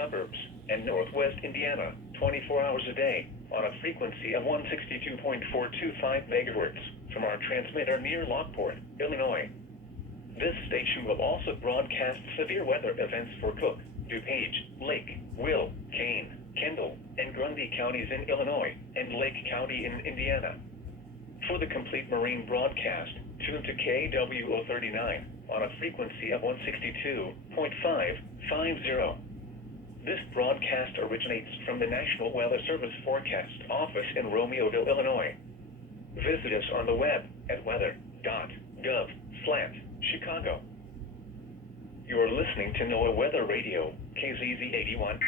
suburbs and northwest Indiana 24 hours a day on a frequency of 162.425 megahertz from our transmitter near Lockport, Illinois. This station will also broadcast severe weather events for Cook, DuPage, Lake, Will, Kane, Kendall, and Grundy counties in Illinois and Lake County in Indiana. For the complete marine broadcast, tune to KWO 39 on a frequency of 162.550. This broadcast originates from the National Weather Service Forecast Office in Romeoville, Illinois. Visit us on the web at weather.gov/Chicago. You're listening to NOAA Weather Radio, KZZ 81.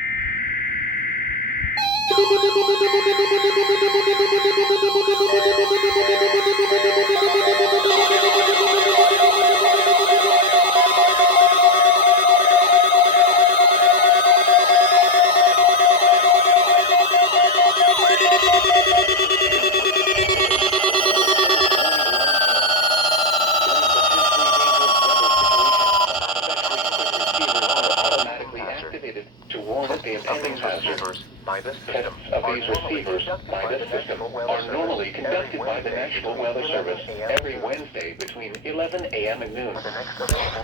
Tests of these receivers by this system are normally conducted by the National Weather Service every Wednesday between 11 a.m. and noon.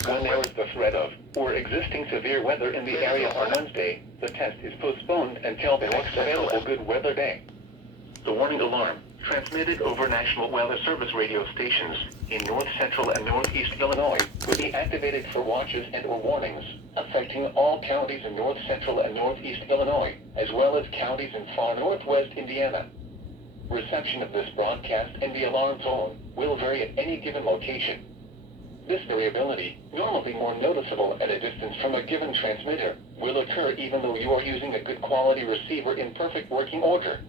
When there is the threat of or existing severe weather in the area on Wednesday, the test is postponed until the next available good weather day. The warning alarm, transmitted over National Weather Service radio stations in north central and northeast Illinois, will be activated for watches and or warnings affecting all counties in north central and northeast Illinois, as well as counties in far northwest Indiana. Reception of this broadcast and the alarm tone will vary at any given location. This variability, normally more noticeable at a distance from a given transmitter, will occur even though you are using a good quality receiver in perfect working order.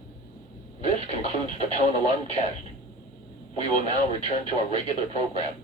This concludes the tone alarm test. We will now return to our regular program.